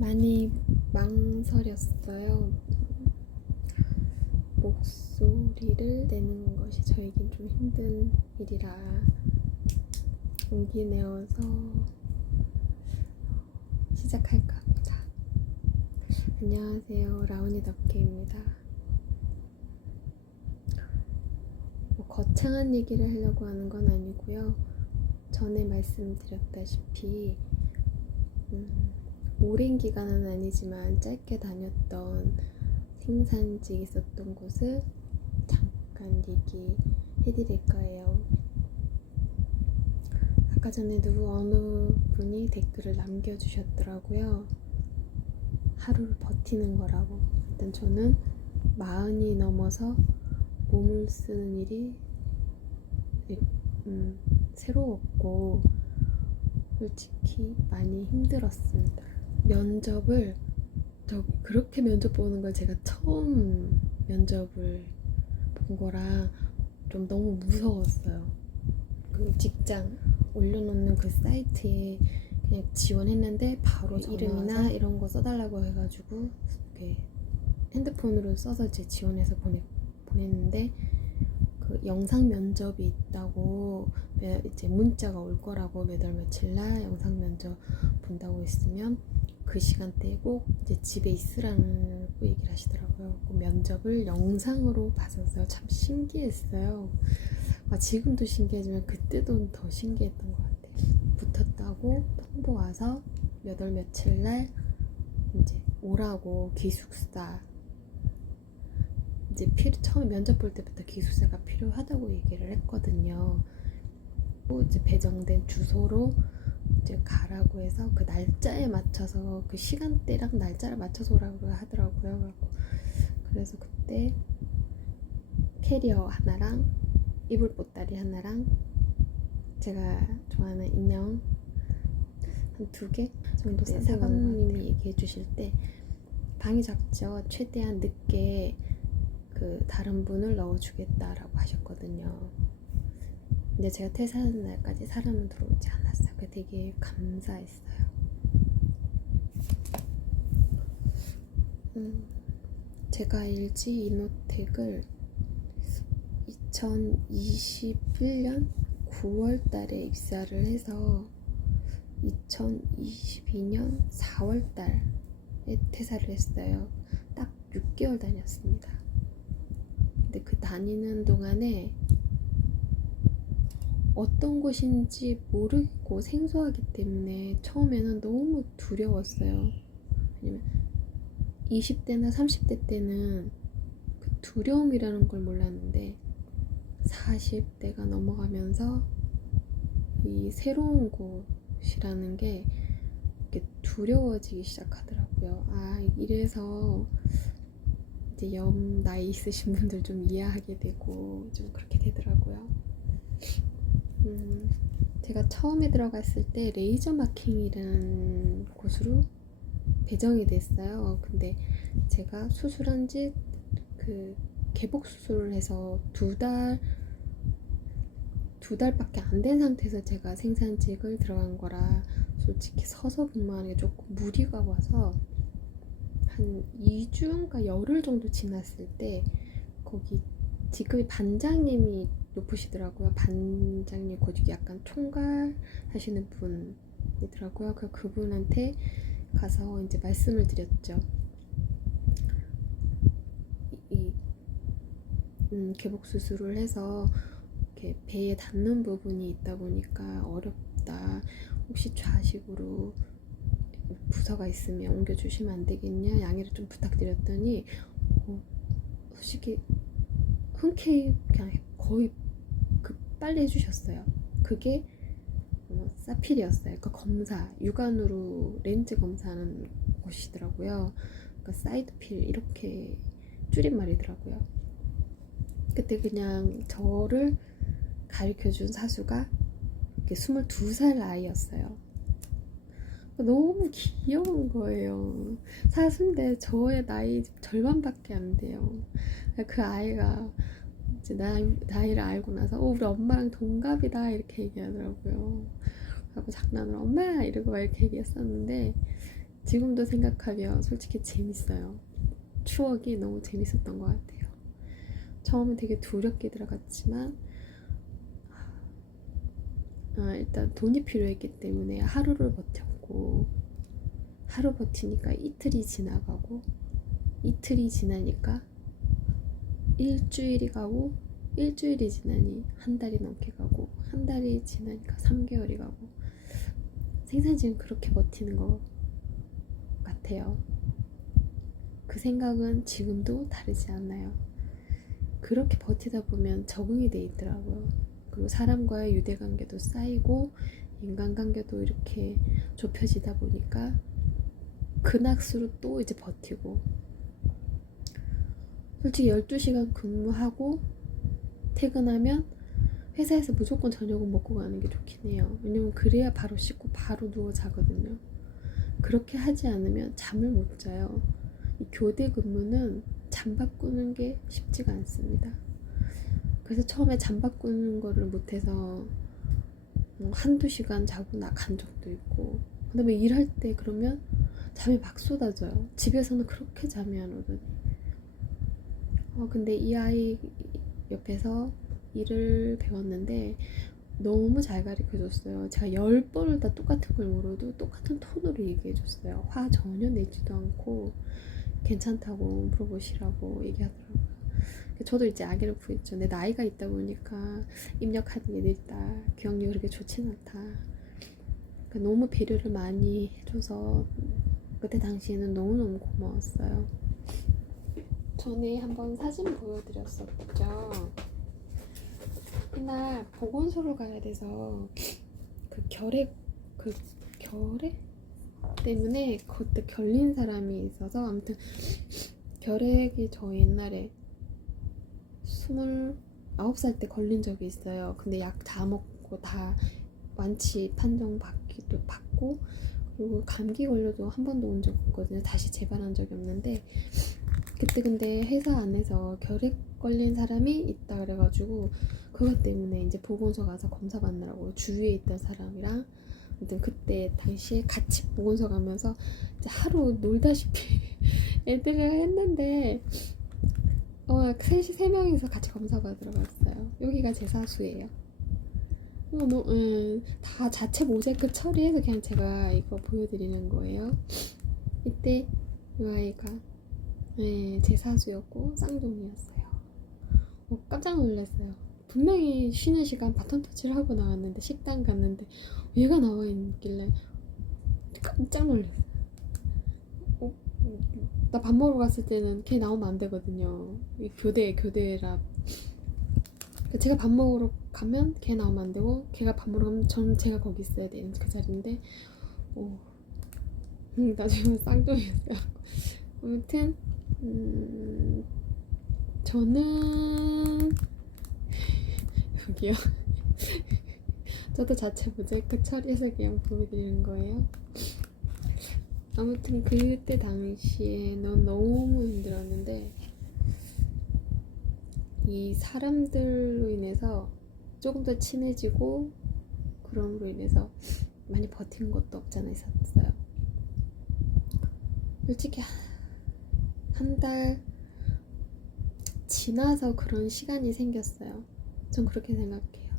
많이 망설였어요. 목소리를 내는 것이 저에겐 좀 힘든 일이라 용기 내어서 시작할까 합니다. 안녕하세요, 라온이 덕계입니다. 거창한 얘기를 하려고 하는 건 아니고요. 전에 말씀드렸다시피 오랜 기간은 아니지만 짧게 다녔던 생산직 있었던 곳을 잠깐 얘기해드릴 거예요. 아까 전에도 어느 분이 댓글을 남겨주셨더라고요. 하루를 버티는 거라고. 일단 저는 40이 넘어서 몸을 쓰는 일이 새로웠고 솔직히 많이 힘들었습니다. 면접을 그렇게 면접 보는 걸 제가 처음 면접을 본 거라 좀 너무 무서웠어요. 그 직장 올려놓는 그 사이트에 그냥 지원했는데 바로 이름이나 이런 거 써달라고 해가지고 이렇게 핸드폰으로 써서 이제 지원해서 보냈는데 그 영상 면접이 있다고 이제 문자가 올 거라고 몇 월 며칠 날 영상 면접 본다고 했으면 그 시간대에 꼭 이제 집에 있으라는 얘기를 하시더라고요. 그 면접을 영상으로 봤었어요. 참 신기했어요. 지금도 신기하지만 그때도 더 신기했던 것 같아요. 붙었다고 통보 와서 몇 월 며칠 날 이제 오라고 기숙사 이제 처음에 면접 볼 때부터 기숙사가 필요하다고 얘기를 했거든요. 또 이제 배정된 주소로 이제 가라고 해서 그 날짜에 맞춰서 그 시간대랑 날짜를 맞춰서 오라고 하더라고요. 그래서 그때 캐리어 하나랑 이불 보따리 하나랑 제가 좋아하는 인형 한 2개 정도 사장님이 얘기해 주실 때 방이 작죠. 최대한 늦게 그 다른 분을 넣어주겠다라고 하셨거든요. 근데 제가 퇴사하는 날까지 사람은 들어오지 않았어요. 그게 되게 감사했어요. 제가 LG 이노텍을 2021년 9월 달에 입사를 해서 2022년 4월 달에 퇴사를 했어요. 딱 6개월 다녔습니다. 근데 그 다니는 동안에 어떤 곳인지 모르고 생소하기 때문에 처음에는 너무 두려웠어요. 왜냐면 20대나 30대 때는 그 두려움이라는 걸 몰랐는데 40대가 넘어가면서 이 새로운 곳이라는 게 이렇게 두려워지기 시작하더라고요. 이래서 이제 옆 나이 있으신 분들 좀 이해하게 되고 좀 그렇게 되더라고요. 제가 처음에 들어갔을 때 레이저 마킹이라는 곳으로 배정이 됐어요. 근데 제가 수술한 지 그 개복 수술을 해서 2달밖에 안 된 상태에서 제가 생산직을 들어간 거라 솔직히 서서 근무하는 게 조금 무리가 와서 한 2주인가 열흘 정도 지났을 때 거기 직급이 반장님이 높으시더라고요. 반장님 거기 약간 총괄 하시는 분이더라고요. 그분한테 가서 이제 말씀을 드렸죠. 개복 수술을 해서 이렇게 배에 닿는 부분이 있다 보니까 어렵다. 혹시 좌식으로 부서가 있으면 옮겨주시면 안 되겠냐? 양해를 좀 부탁드렸더니 솔직히 흔쾌히 그냥 거의 빨리 해주셨어요. 그게 사필이었어요. 그러니까 검사, 육안으로 렌즈 검사하는 곳이더라고요. 그러니까 사이드필 이렇게 줄임말이더라고요. 그때 그냥 저를 가르쳐준 사수가 이렇게 22살 아이였어요. 너무 귀여운 거예요. 사수인데 저의 나이 절반밖에 안 돼요. 그 아이가 이제 나이를 알고 나서 우리 엄마랑 동갑이다 이렇게 얘기하더라고요. 하고 장난으로 엄마 이러고 막 이렇게 얘기했었는데 지금도 생각하면 솔직히 재밌어요. 추억이 너무 재밌었던 것 같아요. 처음엔 되게 두렵게 들어갔지만 일단 돈이 필요했기 때문에 하루를 버텼고, 하루 버티니까 이틀이 지나가고, 이틀이 지나니까 일주일이 가고, 일주일이 지나니 한 달이 넘게 가고, 한 달이 지나니까 3개월이 가고, 생산직은 그렇게 버티는 것 같아요. 그 생각은 지금도 다르지 않아요. 그렇게 버티다 보면 적응이 돼 있더라고요. 그리고 사람과의 유대관계도 쌓이고 인간관계도 이렇게 좁혀지다 보니까 근학수로 또 이제 버티고, 솔직히 12시간 근무하고 퇴근하면 회사에서 무조건 저녁은 먹고 가는 게 좋긴 해요. 왜냐면 그래야 바로 씻고 바로 누워 자거든요. 그렇게 하지 않으면 잠을 못 자요. 이 교대 근무는 잠 바꾸는 게 쉽지가 않습니다. 그래서 처음에 잠 바꾸는 거를 못해서 한두 시간 자고 나간 적도 있고, 그 다음에 일할 때 그러면 잠이 막 쏟아져요. 집에서는 그렇게 잠이 안 오더니. 근데 이 아이 옆에서 일을 배웠는데 너무 잘 가르쳐줬어요. 제가 10번을 다 똑같은 걸 물어도 똑같은 톤으로 얘기해줬어요. 화 전혀 내지도 않고 괜찮다고 물어보시라고 얘기하더라고요. 저도 이제 아기를 구했죠. 내 나이가 있다 보니까 입력하는 게 늦다, 기억력이 그렇게 좋진 않다. 너무 배려를 많이 해줘서 그때 당시에는 너무너무 고마웠어요. 전에 한번 사진 보여드렸었죠. 그날 보건소로 가야 돼서 그 결핵 때문에 그때 결린 사람이 있어서, 아무튼 결핵이 저 옛날에 29살 때 걸린 적이 있어요. 근데 약 다 먹고 다 완치 판정 받고, 그리고 감기 걸려도 한 번도 온 적 없거든요. 다시 재발한 적이 없는데, 그때 근데 회사 안에서 결핵 걸린 사람이 있다 그래가지고 그것 때문에 이제 보건소 가서 검사 받느라고 주위에 있던 사람이랑, 아무튼 그때 당시에 같이 보건소 가면서 이제 하루 놀다시피 애들을 했는데, 세 명이서 같이 검사 받으러 갔어요. 여기가 제 사수예요. 다 자체 모자이크 처리해서 그냥 제가 이거 보여드리는 거예요. 이때 이 아이가 제 사수였고 쌍둥이였어요. 깜짝 놀랐어요. 분명히 쉬는 시간 바톤 터치를 하고 나왔는데, 식당 갔는데 얘가 나와 있길래 깜짝 놀랐어요. 나 밥 먹으러 갔을 때는 걔 나오면 안 되거든요. 이 교대라. 제가 밥 먹으러 가면 걔 나오면 안 되고, 걔가 밥 먹으러 가면 제가 거기 있어야 되는 그 자리인데, 나중에 쌍둥이였어요. 아무튼 저는 여기요. 저도 자체 모자이크 처리해서 그냥 보여드리는 거예요. 아무튼 그때 당시에 넌 너무 힘들었는데, 이 사람들로 인해서 조금 더 친해지고, 그럼으로 인해서 많이 버틴 것도 없잖아 있었어요. 솔직히 한 달 지나서 그런 시간이 생겼어요. 전 그렇게 생각해요.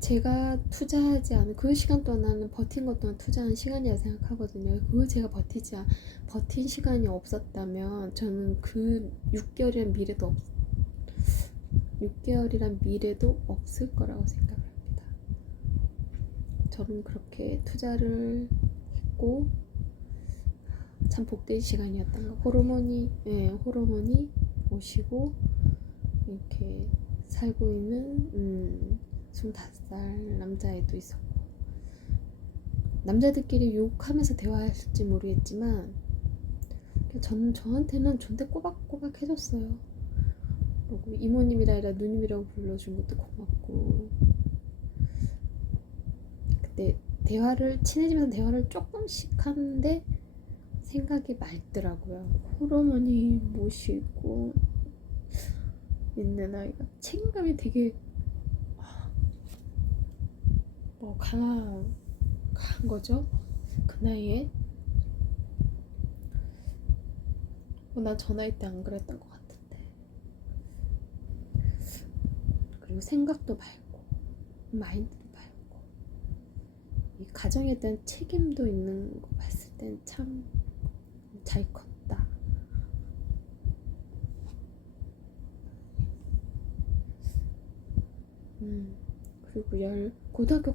제가 투자하지 않은 그 시간 동안, 나는 버틴 것 동안 투자한 시간이라 생각하거든요. 제가 버틴 시간이 없었다면 저는 그 6개월이란 미래도 없을 거라고 생각을 합니다. 저는 그렇게 투자를 했고 참 복된 시간이었던 거. 호르몬이 오시고 이렇게 살고 있는 25살 남자애도 있었고, 남자들끼리 욕하면서 대화했을지 모르겠지만 저한테는 존댓 꼬박꼬박 해줬어요. 그리고 이모님이라 아니라 누님이라고 불러준 것도 고맙고, 그때 친해지면서 대화를 조금씩 하는데 생각이 맑더라고요. 호르몬이 모시고 있는 아이가 책임감이 되게 강한 거죠. 그 나이에 난 저 나이 때 안 그랬던 것 같은데. 그리고 생각도 밝고 마인드도 밝고 이 가정에 대한 책임도 있는 거 봤을 땐 참 잘 컸다. 그리고 고등학교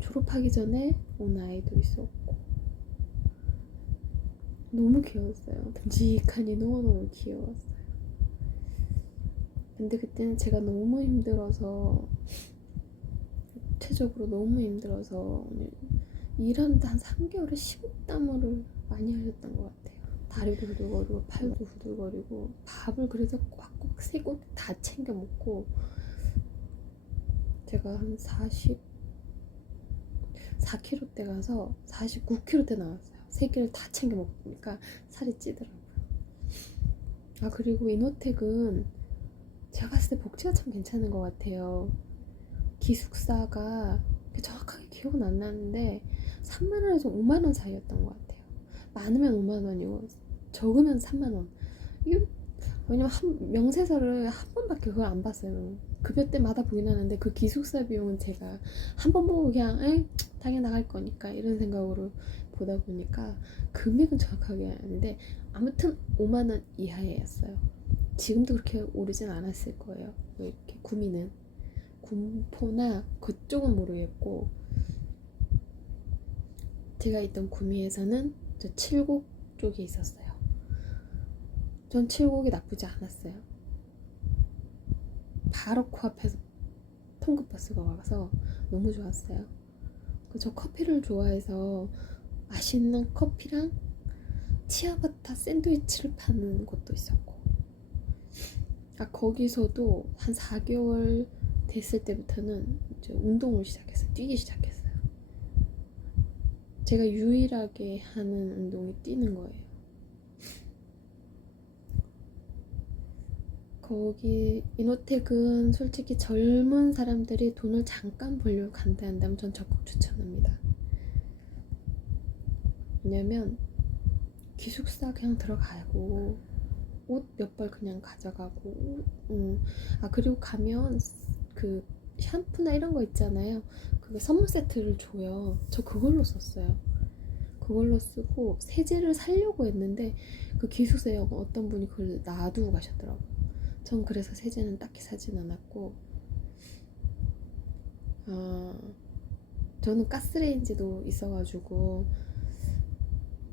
졸업하기 전에 온 아이도 있었고 너무 귀여웠어요. 듬직하니 너무너무 귀여웠어요. 근데 그때는 제가 너무 힘들어서 구체적으로 너무 힘들어서 일하는데 한 3개월에 식은땀을 많이 하셨던 것 같아요. 다리도 후들거리고 팔도 후들거리고 밥을 그래서 꽉꽉 세고 다 챙겨 먹고 제가 한 44kg대 가서 49kg대 나왔어요. 3개를 다 챙겨 먹으니까 살이 찌더라고요. 아 그리고 이노텍은 제가 봤을 때 복지가 참 괜찮은 것 같아요. 기숙사가 정확하게 기억은 안 나는데 3만원에서 5만원 사이였던 것 같아요. 많으면 5만원이고 적으면 3만원. 이게 왜냐면 명세서를 한 번밖에 그걸 안 봤어요. 급여 때마다 보긴 하는데 그 기숙사 비용은 제가 한 번 보고 그냥 당연히 나갈 거니까 이런 생각으로 보다 보니까 금액은 정확하게 아닌데 아무튼 5만원 이하였어요. 지금도 그렇게 오르진 않았을 거예요. 이렇게 구미는 군포나 그쪽은 모르겠고 제가 있던 구미에서는 저 칠곡 쪽에 있었어요. 전 칠곡이 나쁘지 않았어요. 바로 코앞에서 통근버스가 와서 너무 좋았어요. 저 커피를 좋아해서 맛있는 커피랑 치아바타 샌드위치를 파는 곳도 있었고 거기서도 한 4개월 됐을 때부터는 이제 운동을 시작했어요. 뛰기 시작했어요. 제가 유일하게 하는 운동이 뛰는 거예요. 거기 이노텍은 솔직히 젊은 사람들이 돈을 잠깐 벌려고 간다 한다면 전 적극 추천합니다. 왜냐면 기숙사 그냥 들어가고 옷 몇 벌 그냥 가져가고 그리고 가면 그 샴푸나 이런 거 있잖아요. 그게 선물 세트를 줘요. 저 그걸로 썼어요. 그걸로 쓰고 세제를 사려고 했는데 그 기숙사에 어떤 분이 그걸 놔두고 가셨더라고요. 전 그래서 세제는 딱히 사진 않았고 저는 가스레인지도 있어가지고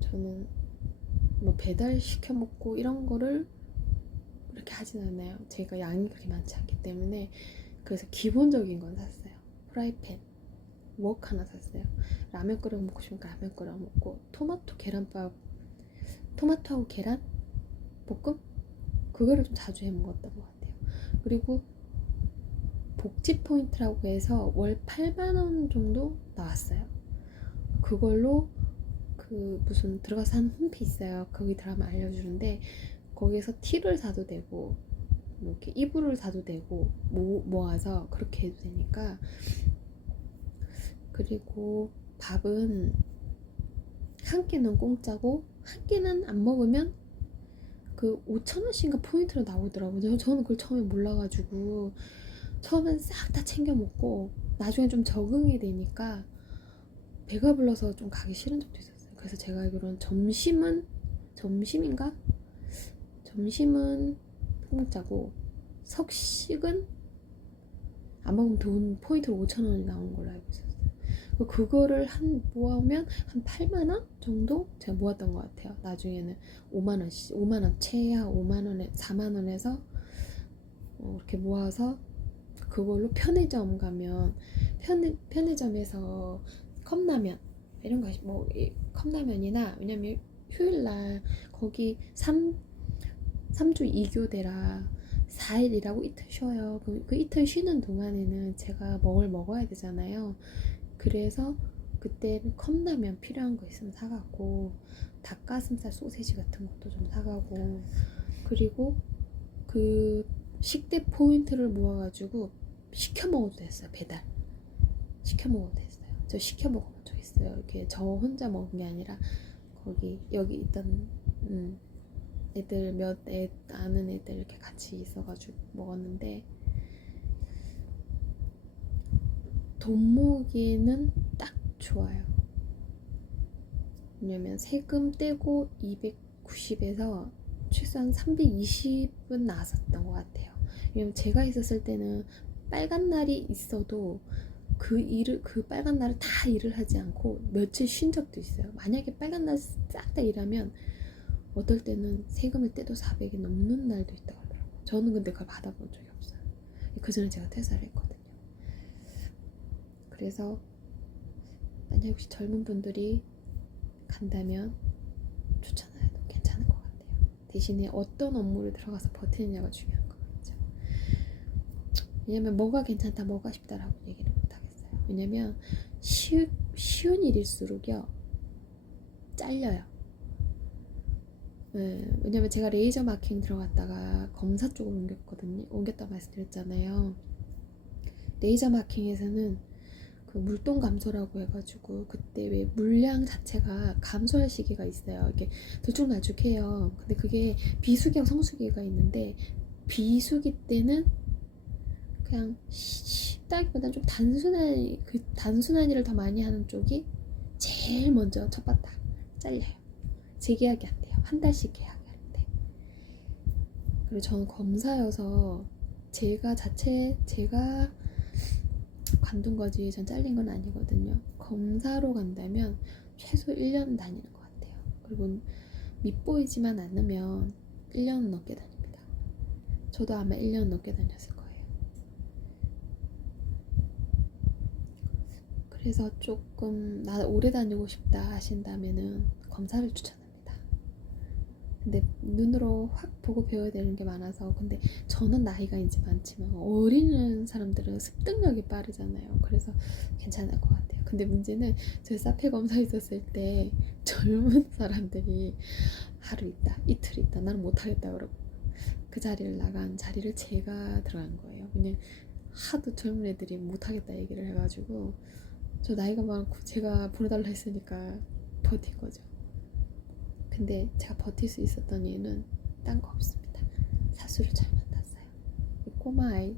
저는 뭐 배달 시켜 먹고 이런 거를 그렇게 하진 않아요. 제가 양이 그렇게 많지 않기 때문에. 그래서 기본적인 건 샀어요. 프라이팬, 웍 하나 샀어요. 라면 끓여 먹고 싶으니까 라면 끓여 먹고 토마토 계란밥, 토마토하고 계란 볶음? 그거를 좀 자주 해 먹었던 것 같아요. 그리고 복지 포인트라고 해서 월 8만원 정도 나왔어요. 그걸로 그 무슨 들어가서 하는 홈피 있어요. 거기 들어가면 알려주는데 거기에서 티를 사도 되고 뭐 이렇게 이불을 사도 되고 모아서 그렇게 해도 되니까. 그리고 밥은 한 끼는 공짜고 한 끼는 안 먹으면 그 5,000원씩인가 포인트로 나오더라고요. 저는 그걸 처음에 몰라가지고 처음엔 싹 다 챙겨 먹고 나중에 좀 적응이 되니까 배가 불러서 좀 가기 싫은 적도 있었어요. 그래서 제가 알기로는 점심인가? 점심은 공짜고 석식은 안 먹으면 돈 포인트로 5,000원이 나오는 걸로 알고 있었어요. 그거를 모으면 한 8만원 정도 제가 모았던 것 같아요. 나중에는 5만원 최하 5만원에 4만원에서 이렇게 모아서 그걸로 편의점 가면 편의점에서 컵라면 이런 거 뭐 컵라면이나 왜냐면 휴일날 거기 3주 2교대라 4일 일하고 이틀 쉬어요. 그 이틀 쉬는 동안에는 제가 먹어야 되잖아요. 그래서 그때는 컵라면 필요한 거 있으면 사가고 닭가슴살 소세지 같은 것도 좀 사가고 그리고 그 식대 포인트를 모아가지고 시켜 먹어도 됐어요. 배달 시켜 먹어도 됐어요. 저 시켜 먹으면 저기 있어요. 이렇게 저 혼자 먹은 게 아니라 거기 여기 있던 애들 아는 애들 이렇게 같이 있어가지고 먹었는데, 돈모기는 딱 좋아요. 왜냐면 세금 떼고 290에서 최소한 320은 나왔었던 것 같아요. 왜냐면 제가 있었을 때는 빨간 날이 있어도 그 빨간 날을 다 일을 하지 않고 며칠 쉰 적도 있어요. 만약에 빨간 날 싹 다 일하면 어떨 때는 세금을 떼도 400이 넘는 날도 있다고 하더라고요. 저는 근데 그걸 받아본 적이 없어요. 그 전에 제가 퇴사를 했거든요. 그래서 만약 혹시 젊은 분들이 간다면 추천해도 괜찮은 것 같아요. 대신에 어떤 업무를 들어가서 버티느냐가 중요한 거겠죠. 왜냐면 뭐가 괜찮다, 뭐가 쉽다라고 얘기를 못하겠어요. 왜냐면 쉬운 일일수록요 잘려요. 왜냐면 제가 레이저 마킹 들어갔다가 검사 쪽으로 옮겼다고 말씀드렸잖아요. 레이저 마킹에서는 그 물동 감소라고 해가지고 그때 왜 물량 자체가 감소할 시기가 있어요. 이렇게 들쭉날쭉해요. 근데 그게 비수기랑 성수기가 있는데, 비수기 때는 그냥 쉽다기보다는 좀 단순한 일을 더 많이 하는 쪽이 제일 먼저 첫 바닥 잘려요. 재계약이 안 돼요. 한 달씩 계약이 안 돼. 그리고 저는 검사여서 제가 관둔 거지 전 잘린 건 아니거든요. 검사로 간다면 최소 1년 다니는 것 같아요. 그리고 밉보이지만 않으면 1년은 넘게 다닙니다. 저도 아마 1년 넘게 다녔을 거예요. 그래서 조금 나 오래 다니고 싶다 하신다면은 검사를 추천합니다. 근데 눈으로 확 보고 배워야 되는 게 많아서, 근데 저는 나이가 이제 많지만 어린 사람들은 습득력이 빠르잖아요. 그래서 괜찮을 것 같아요. 근데 문제는 저 사페 검사 있었을 때 젊은 사람들이 하루 있다, 이틀 있다, 나는 못하겠다 그러고 그 자리를 나간 자리를 제가 들어간 거예요. 왜냐면 하도 젊은 애들이 못하겠다 얘기를 해가지고, 저 나이가 많고 제가 보내달라 했으니까 버틴 거죠. 근데 제가 버틸 수 있었던 이유는 딴 거 없습니다. 사수를 잘 만났어요. 꼬마 아이,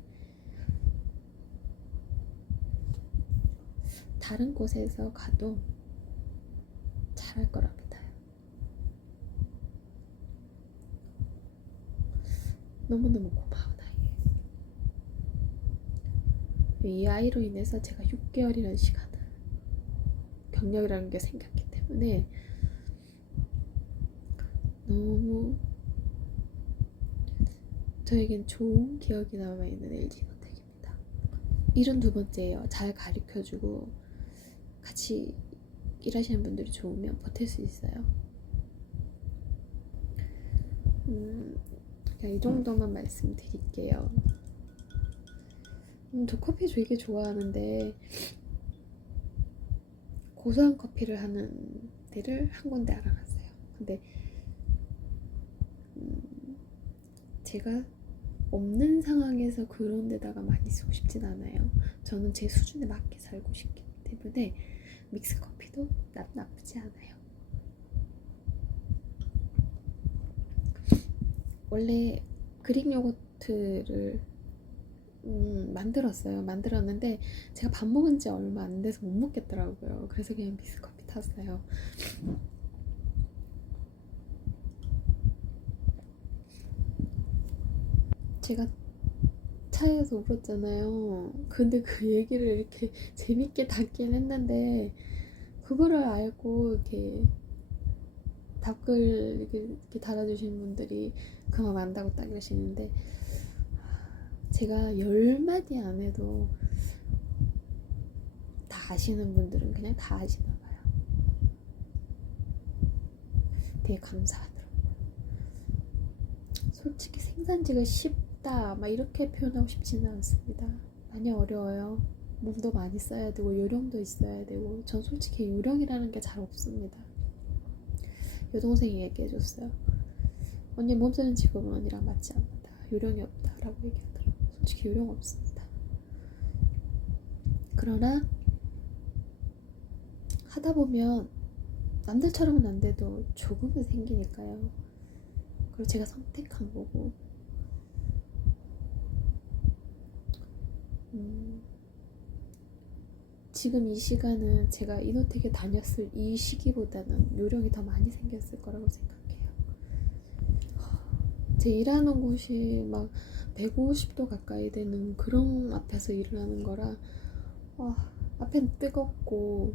다른 곳에서 가도 잘할 거라 믿어요. 너무너무 고마운 아이예요. 이 아이로 인해서 제가 6개월이라는 시간을, 경력이라는 게 생겼기 때문에 너무 저에겐 좋은 기억이 남아있는 LG 선택입니다. 72번째예요. 잘 가르쳐주고 같이 일하시는 분들이 좋으면 버틸 수 있어요. 그냥 이 정도만 말씀드릴게요. 저 커피 되게 좋아하는데 고소한 커피를 하는 데를 한 군데 알아봤어요. 근데 제가 없는 상황에서 그런 데다가 많이 쓰고 싶진 않아요. 저는 제 수준에 맞게 살고 싶기 때문에 믹스 커피도 나쁘지 않아요. 원래 그릭 요거트를 만들었는데 제가 밥 먹은 지 얼마 안 돼서 못 먹겠더라고요. 그래서 그냥 믹스 커피 탔어요. 제가 차에서 울었잖아요. 근데 그 얘기를 이렇게 재밌게 담긴 했는데, 그거를 알고 이렇게 댓글 이렇게 달아주시는 분들이 그 마음 안다고 딱 이러시는데, 제가 10마디 안 해도 다 아시는 분들은 그냥 다 아시나 봐요. 되게 감사하더라고요. 솔직히 생산직을 쉽다 막 이렇게 표현하고 싶지는 않습니다. 많이 어려워요. 몸도 많이 써야 되고 요령도 있어야 되고, 전 솔직히 요령이라는 게 잘 없습니다. 여동생이 얘기해줬어요. 언니 몸 쓰는 직업은 언니랑 맞지 않는다, 요령이 없다 라고 얘기하더라고요. 솔직히 요령 없습니다. 그러나 하다 보면 남들처럼은 안 돼도 조금은 생기니까요. 그리고 제가 선택한 거고, 지금 이 시간은 제가 이노텍에 다녔을 이 시기보다는 요령이 더 많이 생겼을 거라고 생각해요. 제 일하는 곳이 막 150도 가까이 되는 그런 앞에서 일을 하는 거라 앞엔 뜨겁고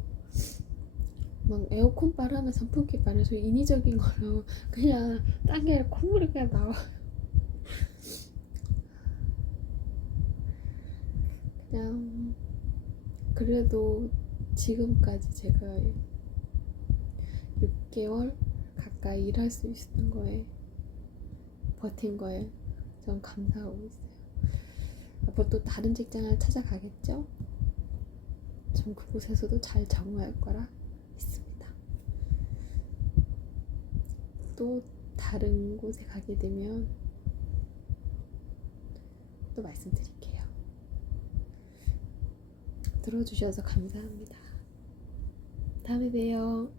막 에어컨 바람에 선풍기 바람에 인위적인 거로 그냥 딴게 콧물이 그냥 나와. 그냥 그래도 지금까지 제가 6개월 가까이 일할 수 있는 거에 버틴 거에 전 감사하고 있어요. 앞으로 또 다른 직장을 찾아가겠죠? 전 그곳에서도 잘 적응할 거라 믿습니다. 또 다른 곳에 가게 되면 또 말씀드릴게요. 들어주셔서 감사합니다. 다음에 봬요.